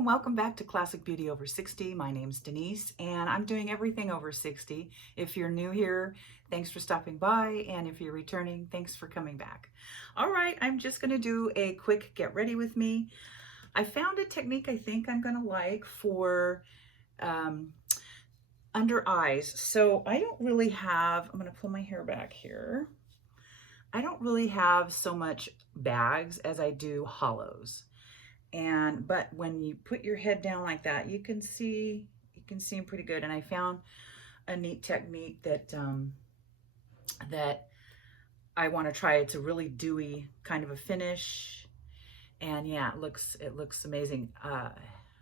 and welcome back to Classic Beauty Over 60. My name's Denise and I'm doing everything over 60. If you're new here, thanks for stopping by, and if you're returning, thanks for coming back. All right, I'm just going to do a quick get ready with me. I found a technique I think I'm going to like for under eyes. So I don't really have, I'm going to pull my hair back here. I don't really have so much bags as I do hollows. But when you put your head down like that, you can see them pretty good. And I found a neat technique that that I want to try. It's a really dewy kind of a finish, and yeah, it looks amazing.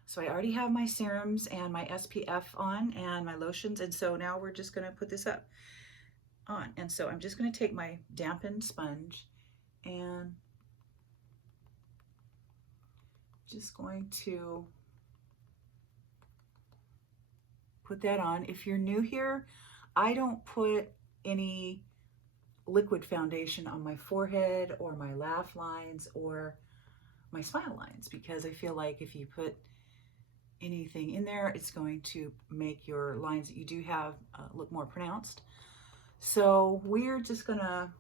So I already have my serums and my SPF on and my lotions, and so now we're just gonna put this up on. And so I'm just gonna take my dampened sponge and just going to put that on. If you're new here, I don't put any liquid foundation on my forehead or my laugh lines or my smile lines, because I feel like if you put anything in there, it's going to make your lines that you do have look more pronounced. So we're just gonna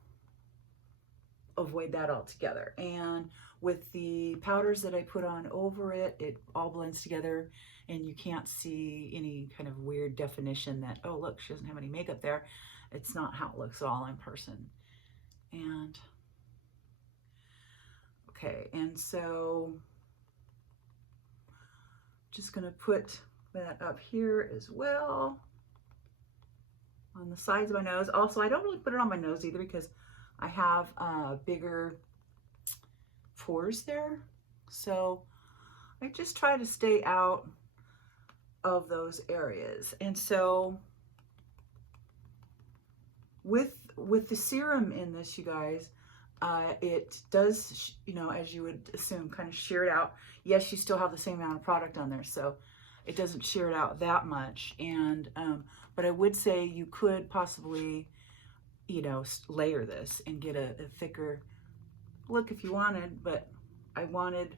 avoid that altogether. And with the powders that I put on over it, it all blends together and you can't see any kind of weird definition that, oh look, she doesn't have any makeup there. It's not how it looks at all in person. And okay, and so just gonna put that up here as well on the sides of my nose. Also, I don't really put it on my nose either because I have bigger pores there. So I just try to stay out of those areas. And so with the serum in this, you guys, it does, you know, as you would assume, kind of shear it out. Yes, you still have the same amount of product on there, so it doesn't shear it out that much. And but I would say you could possibly, you know, layer this and get a thicker look if you wanted, but I wanted,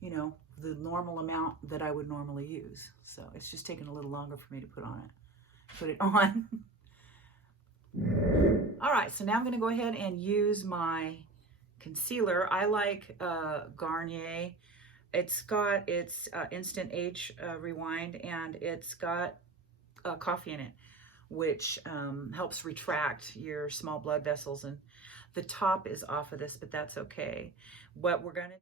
you know, the normal amount that I would normally use. So it's just taking a little longer for me to put it on. All right, so now I'm gonna go ahead and use my concealer. I like Garnier. It's got its Instant Age Rewind, and it's got coffee in it, which helps retract your small blood vessels. And the top is off of this, but that's okay. What we're gonna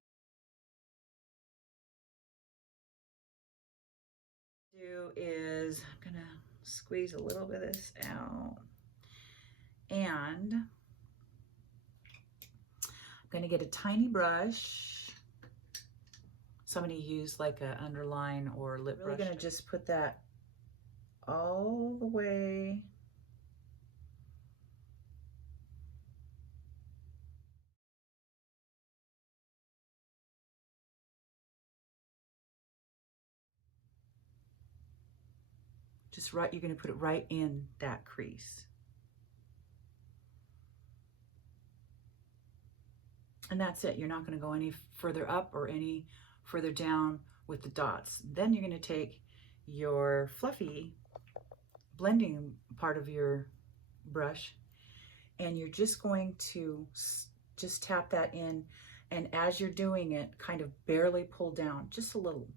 do is I'm gonna squeeze a little bit of this out, and I'm gonna get a tiny brush. So I'm gonna use like an underline or lip brush. I'm gonna just put that all the way just right. You're gonna put it right in that crease. And that's it. You're not going to go any further up or any further down with the dots. Then you're going to take your fluffy blending part of your brush and you're just going to just tap that in, and as you're doing it, kind of barely pull down just a little.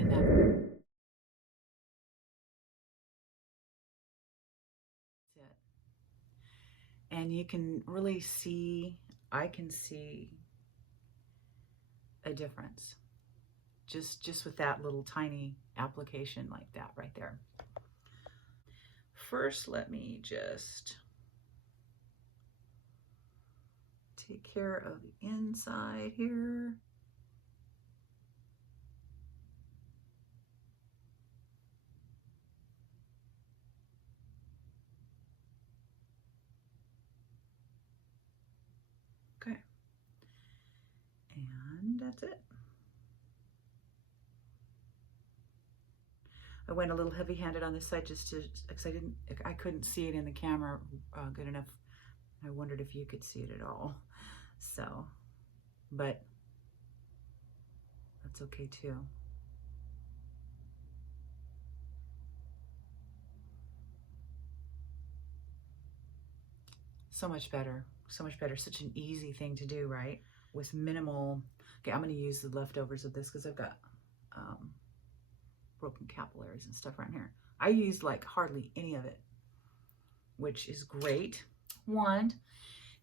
And that's it. And you can really see, I can see a difference just with that little tiny application like that right there. First, let me just take care of the inside here. Okay. that's it. I went a little heavy-handed on this side just to, because I couldn't see it in the camera good enough. I wondered if you could see it at all. So, but that's okay too. So much better, so much better. Such an easy thing to do, right? With minimal, okay, I'm gonna use the leftovers of this because I've got broken capillaries and stuff around here. I used like hardly any of it, which is great. Wand,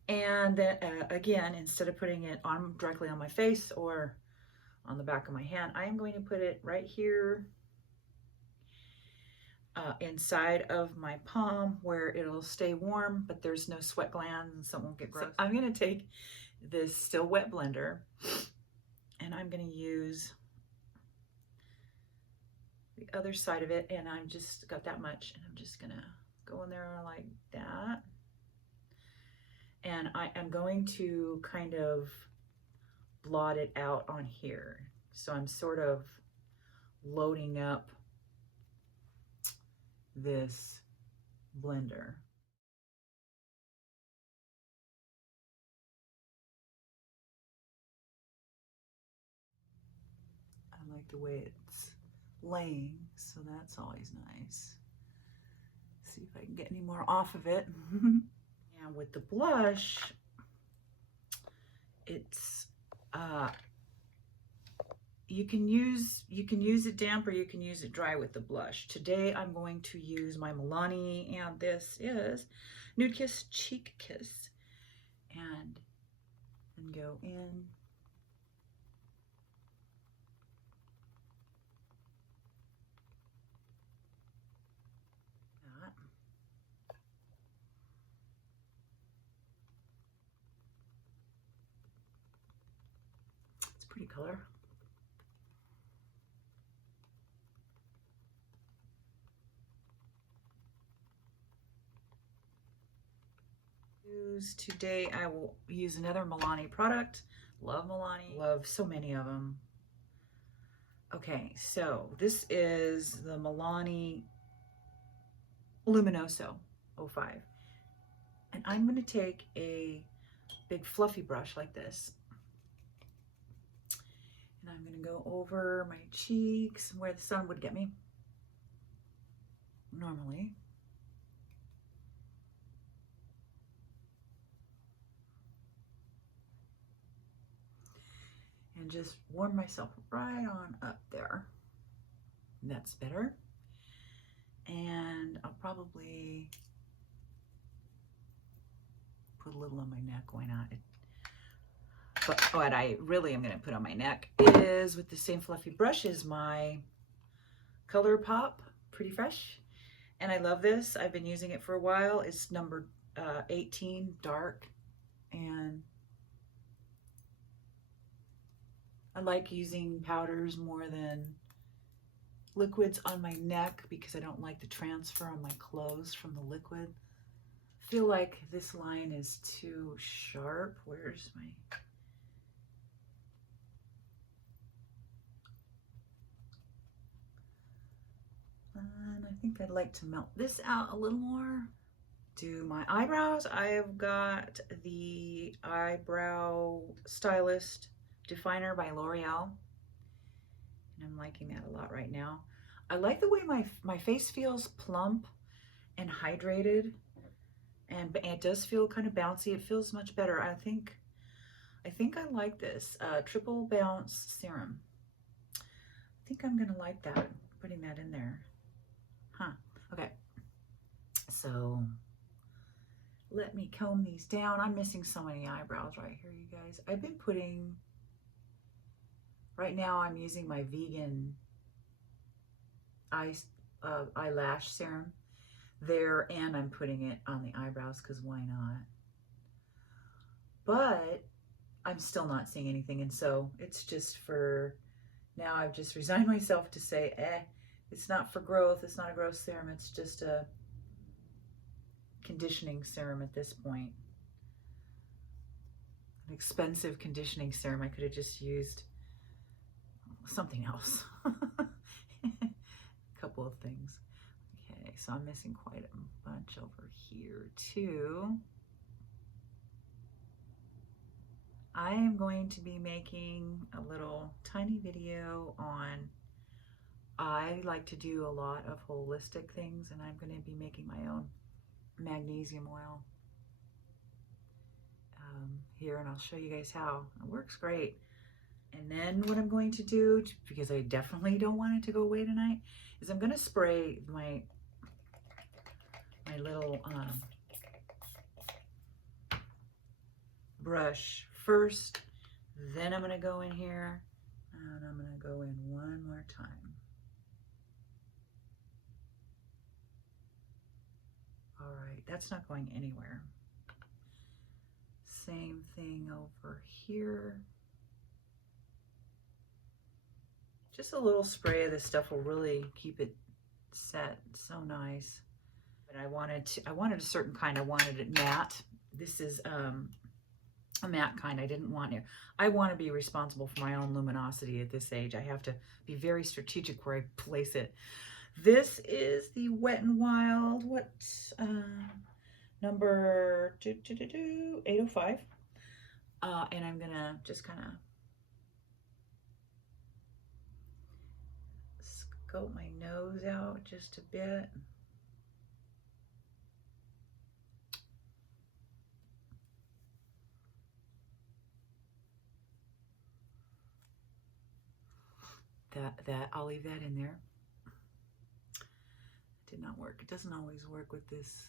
and then again, instead of putting it on directly on my face or on the back of my hand, I am going to put it right here inside of my palm where it'll stay warm, but there's no sweat glands and so it won't get gross. So I'm gonna take this still wet blender and I'm gonna use the other side of it, and I'm just got that much, and I'm just gonna go in there like that. And I am going to kind of blot it out on here. So I'm sort of loading up this blender. I like the way it's laying, so that's always nice. See if I can get any more off of it. And with the blush, it's you can use it damp or you can use it dry with the blush. Today I'm going to use my Milani, and this is Nude Kiss Cheek Kiss, and go in. It's a pretty color. Today I will use another Milani product. Love Milani, love so many of them. Okay, so this is the Milani Luminoso 05. And I'm going to take a big fluffy brush like this. And I'm going to go over my cheeks where the sun would get me normally. And just warm myself right on up there. And that's better. And I'll probably put a little on my neck, why not? But what I really am gonna put on my neck is, with the same fluffy brush, is my ColourPop Pretty Fresh. And I love this. I've been using it for a while. It's number 18 dark, and I like using powders more than liquids on my neck because I don't like the transfer on my clothes from the liquid. I feel like this line is too sharp. Where's my... And I think I'd like to melt this out a little more. Do my eyebrows. I have got the Eyebrow Stylist Definer by L'Oreal, and I'm liking that a lot right now. I like the way my face feels plump and hydrated, and it does feel kind of bouncy. It feels much better. I think I like this triple bounce serum. I think I'm gonna like that, putting that in there. Okay, so let me comb these down. I'm missing so many eyebrows right here, you guys. I've been putting, right now I'm using my vegan eyelash serum there, and I'm putting it on the eyebrows because why not? But I'm still not seeing anything, and so it's just for now. I've just resigned myself to say, it's not for growth. It's not a growth serum. It's just a conditioning serum at this point. An expensive conditioning serum. I could have just used something else. A couple of things. Okay, so I'm missing quite a bunch over here too. I am going to be making a little tiny video on, I like to do a lot of holistic things, and I'm going to be making my own magnesium oil here, and I'll show you guys how. It works great. And then what I'm going to do, because I definitely don't want it to go away tonight, is I'm going to spray my little brush first, then I'm going to go in here, and I'm going to go in one more time. All right, that's not going anywhere. Same thing over here. Just a little spray of this stuff will really keep it set so nice. But I wanted a certain kind. I wanted it matte. This is a matte kind. I want to be responsible for my own luminosity at this age. I have to be very strategic where I place it. This is the Wet n Wild, number 805. And I'm gonna just kind of scope my nose out just a bit. That I'll leave that in there. It did not work. It doesn't always work with this.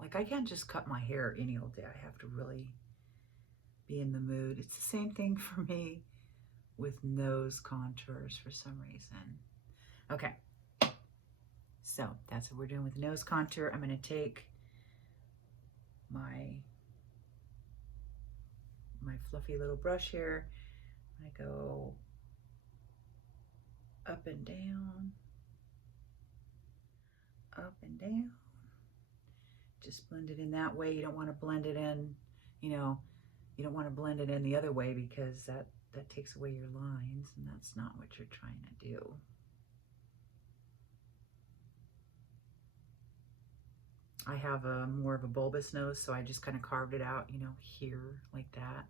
Like, I can't just cut my hair any old day. I have to really be in the mood. It's the same thing for me with nose contours for some reason. Okay, so that's what we're doing with nose contour. I'm going to take my fluffy little brush here. I'm going to go up and down, up and down. Just blend it in that way. You don't want to blend it in, you don't want to blend it in the other way, because that takes away your lines, and that's not what you're trying to do. I have more of a bulbous nose, so I just kind of carved it out, here like that,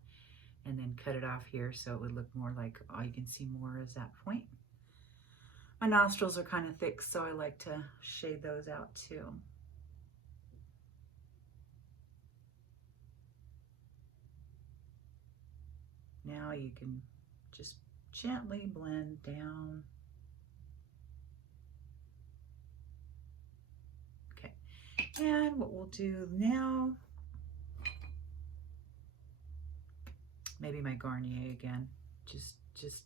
and then cut it off here so it would look more like, all you can see more is that point. My nostrils are kind of thick, so I like to shade those out too. Now you can just gently blend down. Okay, and what we'll do now, maybe my Garnier again, just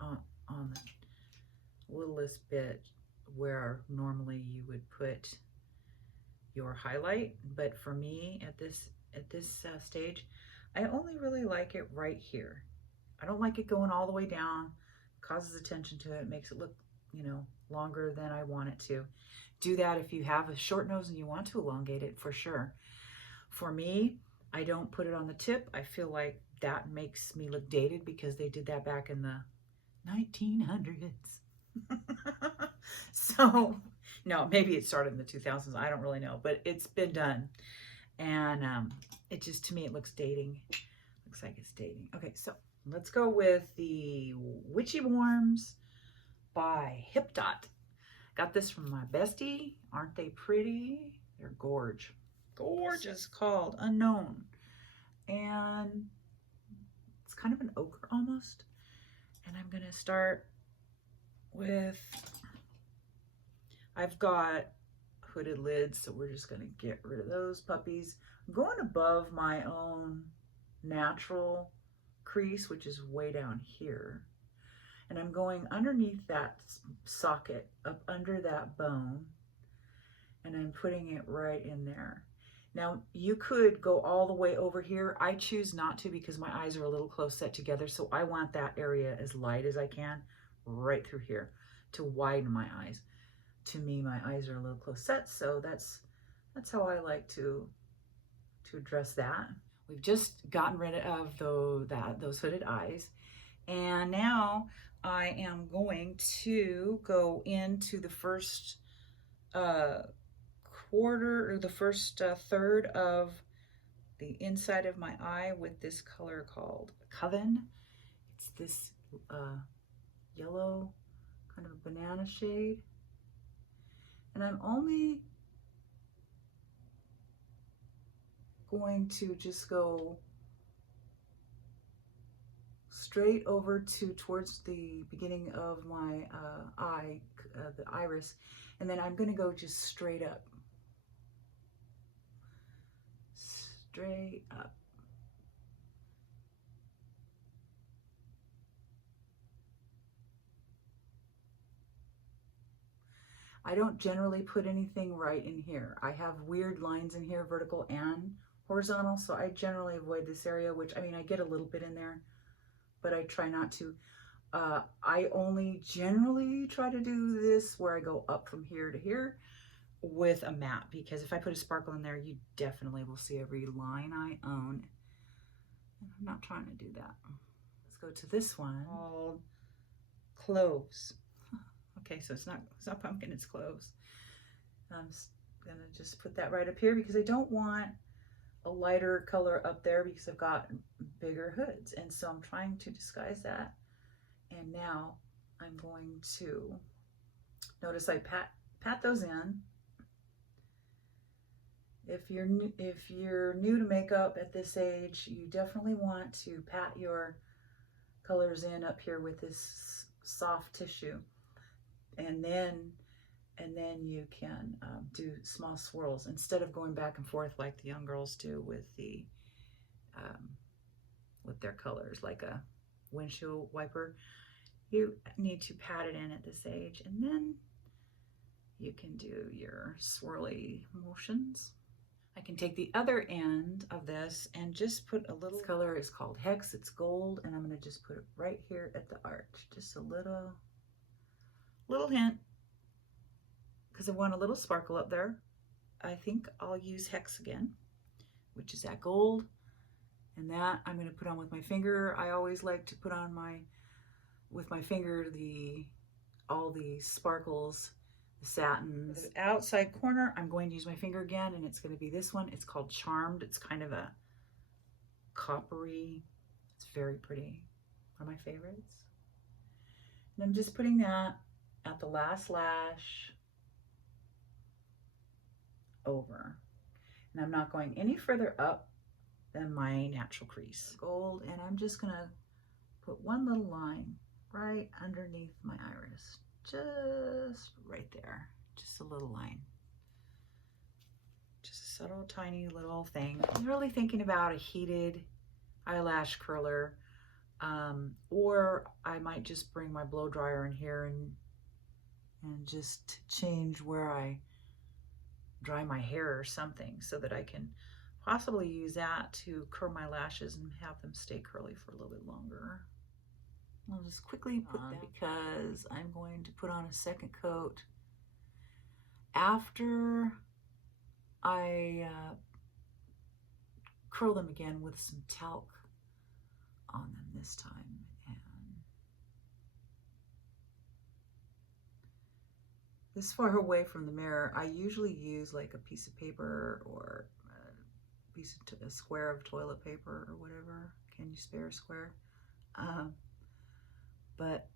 on the littlest bit where normally you would put your highlight, but for me at this stage, I only really like it right here. I don't like it going all the way down. It causes attention to it, makes it look, longer than I want it to. Do that if you have a short nose and you want to elongate it, for sure. For me, I don't put it on the tip. I feel like that makes me look dated, because they did that back in the 1900s. So, no, maybe it started in the 2000s. I don't really know, but it's been done. And it just, to me, it looks dating. Looks like it's dating. Okay, so let's go with the Witchy Warms by Hip Dot. Got this from my bestie. Aren't they pretty? They're gorge. Gorgeous. Called Unknown. And it's kind of an ochre almost. And I'm going to start with, I've got hooded lids, so we're just going to get rid of those puppies. I'm going above my own natural crease, which is way down here, and I'm going underneath that socket, up under that bone, and I'm putting it right in there. Now, you could go all the way over here. I choose not to, because my eyes are a little close set together, so I want that area as light as I can right through here to widen my eyes. To me, my eyes are a little close set, so that's how I like to address that. We've just gotten rid of those hooded eyes. And now I am going to go into the first quarter, or the first third of the inside of my eye with this color called Coven. It's this yellow kind of banana shade. And I'm only going to just go straight over towards the beginning of my eye, the iris, and then I'm going to go just straight up. Straight up. I don't generally put anything right in here. I have weird lines in here, vertical and horizontal, so I generally avoid this area, which, I mean, I get a little bit in there, but I try not to. I only generally try to do this where I go up from here to here with a matte, because if I put a sparkle in there, you definitely will see every line I own. And I'm not trying to do that. Let's go to this one called Cloves. Okay, so it's not pumpkin, it's cloves. I'm gonna just put that right up here because I don't want a lighter color up there because I've got bigger hoods, and so I'm trying to disguise that. And now I'm going to notice I pat those in. If you're new to makeup at this age, you definitely want to pat your colors in up here with this soft tissue, and then you can do small swirls instead of going back and forth like the young girls do with their colors like a windshield wiper. You need to pat it in at this age, and then you can do your swirly motions. I can take the other end of this and just put a little, this color is called Hex, it's gold, and I'm going to just put it right here at the arch, just a little hint, because I want a little sparkle up there. I think I'll use Hex again, which is that gold, and that I'm going to put on with my finger. I always like to put on with my finger all the sparkles, the satins. The outside corner, I'm going to use my finger again, and it's going to be this one. It's called Charmed. It's kind of a coppery, it's very pretty, one of my favorites. And I'm just putting that at the last lash over, and I'm not going any further up than my natural crease. Gold, and I'm just gonna put one little line right underneath my iris, just right there, just a little line, just a subtle tiny little thing. I'm really thinking about a heated eyelash curler, or I might just bring my blow dryer in here and just change where I dry my hair or something, so that I can possibly use that to curl my lashes and have them stay curly for a little bit longer. I'll just quickly put that because I'm going to put on a second coat after I curl them again with some talc on them this time. And this far away from the mirror, I usually use like a piece of paper or a square of toilet paper or whatever. Can you spare a square? But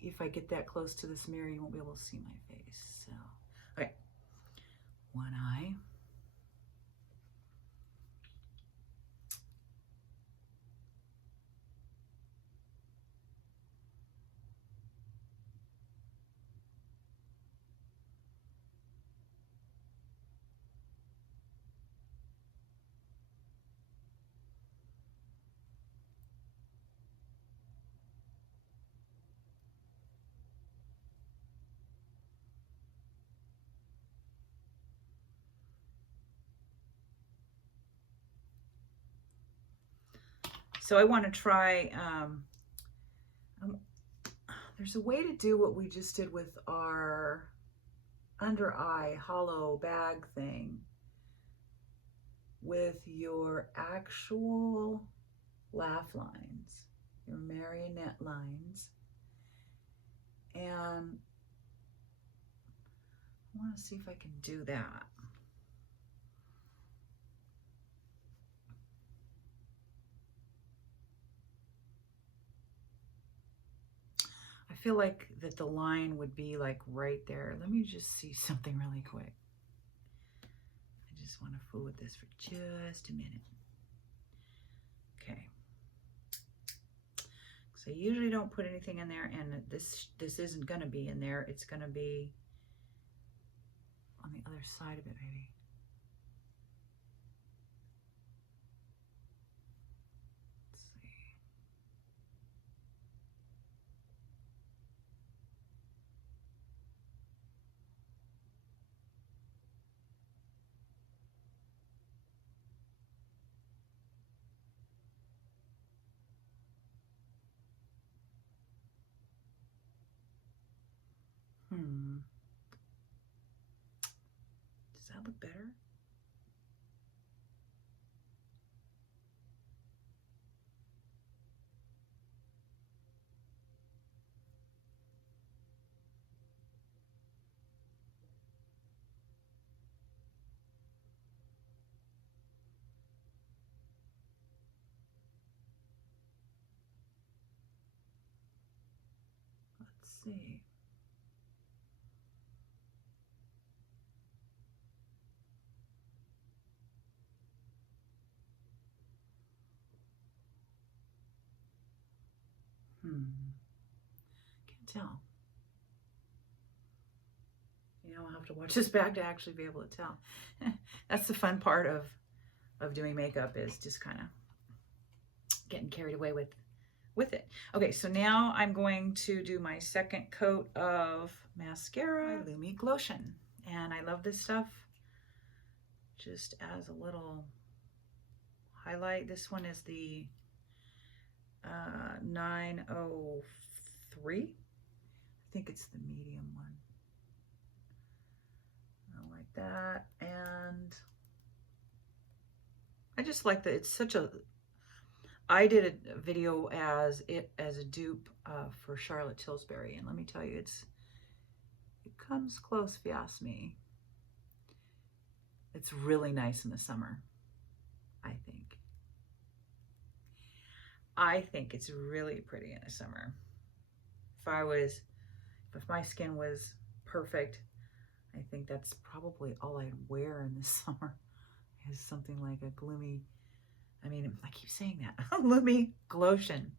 if I get that close to this mirror, you won't be able to see my face. So, okay, one eye. So I want to try, there's a way to do what we just did with our under eye hollow bag thing with your actual laugh lines, your marionette lines. And I want to see if I can do that. I feel like that the line would be like right there. Let me just see something really quick. I just want to fool with this for just a minute. Okay. So I usually don't put anything in there, and this isn't going to be in there. It's going to be on the other side of it, maybe. Let's see. Does that look better? Let's see. Can't tell. You know, I'll have to watch this back to actually be able to tell. That's the fun part of doing makeup, is just kind of getting carried away with it. Okay, so now I'm going to do my second coat of mascara, Lumi Glotion. And I love this stuff just as a little highlight. This one is the 903. I think it's the medium one. I like that. And I just like that it's such a, I did a video as a dupe for Charlotte Tilbury, and let me tell you, it comes close if you ask me. It's really nice in the summer, I think. I think it's really pretty in the summer. If my skin was perfect, I think that's probably all I'd wear in the summer, is something like a gloomy, I mean, I keep saying that, Lumi Glotion.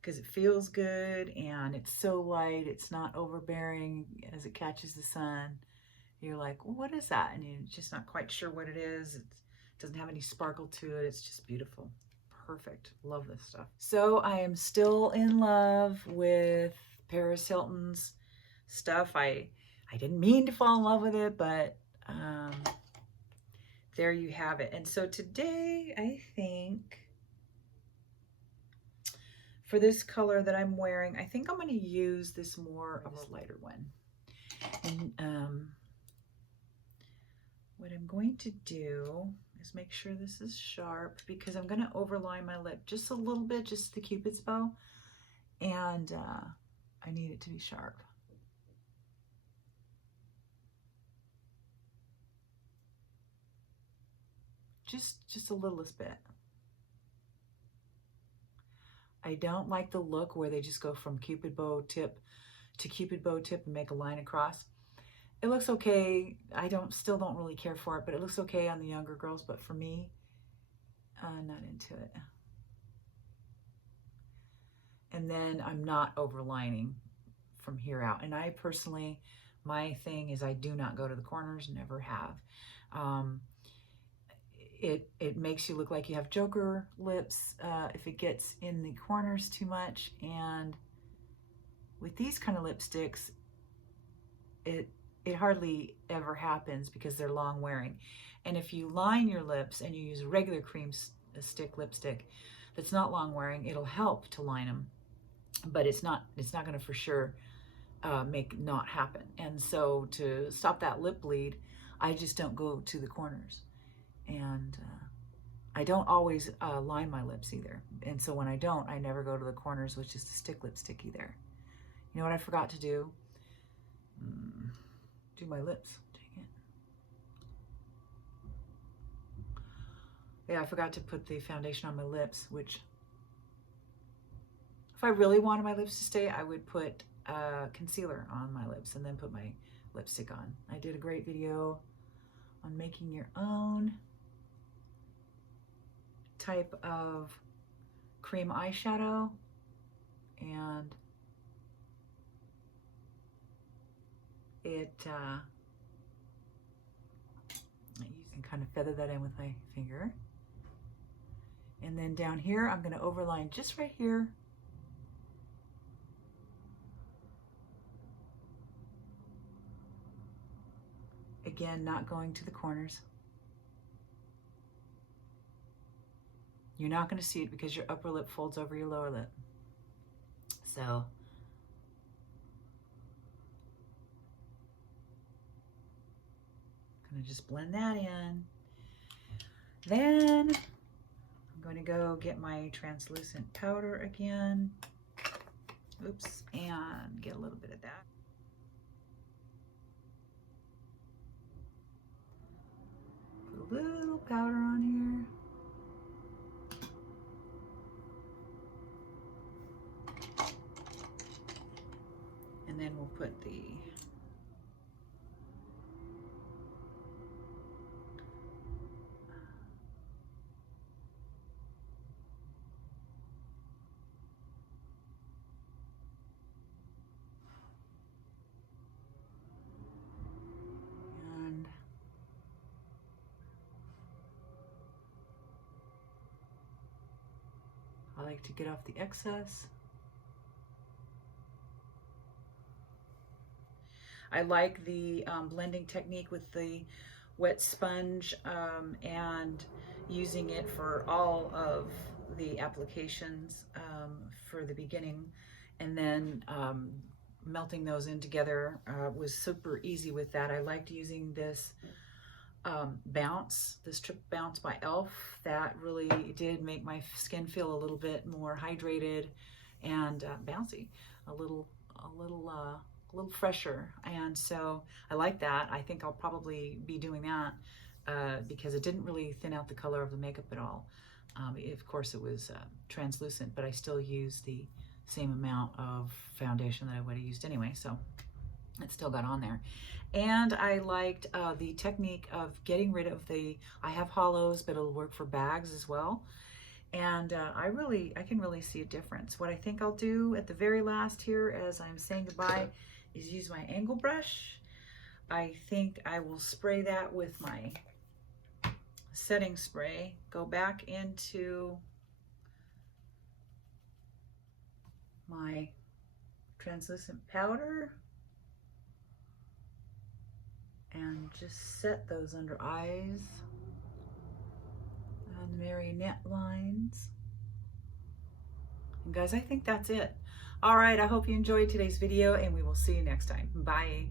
Because it feels good and it's so light, it's not overbearing as it catches the sun. You're like, well, what is that? And you're just not quite sure what it is. It doesn't have any sparkle to it. It's just beautiful. Perfect. Love this stuff. So I am still in love with Paris Hilton's stuff. I didn't mean to fall in love with it, but there you have it. And so today, I think for this color that I'm wearing, I think I'm going to use this more of a lighter one. And what I'm going to do is make sure this is sharp, because I'm going to overline my lip just a little bit, just the Cupid's bow, and I need it to be sharp. Just the littlest bit. I don't like the look where they just go from Cupid bow tip to Cupid bow tip and make a line across. It looks okay. I still don't really care for it, but it looks okay on the younger girls. But for me, not into it. And then I'm not overlining from here out. And I personally, my thing is I do not go to the corners, never have. It makes you look like you have Joker lips if it gets in the corners too much. And with these kind of lipsticks, it hardly ever happens because they're long wearing. And if you line your lips and you use a regular cream stick lipstick that's not long wearing, it'll help to line them, but it's not going to for sure make not happen. And so to stop that lip bleed, I just don't go to the corners. And I don't always line my lips either. And so when I don't, I never go to the corners, which is to stick lipstick either. You know what I forgot to do? Do my lips. Dang it. Yeah, I forgot to put the foundation on my lips, which if I really wanted my lips to stay, I would put concealer on my lips and then put my lipstick on. I did a great video on making your own type of cream eyeshadow, and you can kind of feather that in with my finger. And then down here, I'm going to overline just right here. Again, not going to the corners. You're not going to see it because your upper lip folds over your lower lip. So I'm going to just blend that in. Then I'm going to go get my translucent powder again. Oops, and get a little bit of that. Put a little powder on here. And then we'll put the I like to get off the excess. I like the blending technique with the wet sponge and using it for all of the applications for the beginning, and then melting those in together was super easy with that. I liked using this this Trip Bounce by e.l.f. That really did make my skin feel a little bit more hydrated and bouncy, a little fresher. And so I like that. I think I'll probably be doing that because it didn't really thin out the color of the makeup at all. Of course, it was translucent, but I still used the same amount of foundation that I would have used anyway, so it still got on there. And I liked the technique of getting rid of I have hollows, but it'll work for bags as well. And I can really see a difference. What I think I'll do at the very last here as I'm saying goodbye is use my angle brush. I think I will spray that with my setting spray, go back into my translucent powder, and just set those under eyes and marionette lines. And guys, I think that's it. All right, I hope you enjoyed today's video, and we will see you next time. Bye.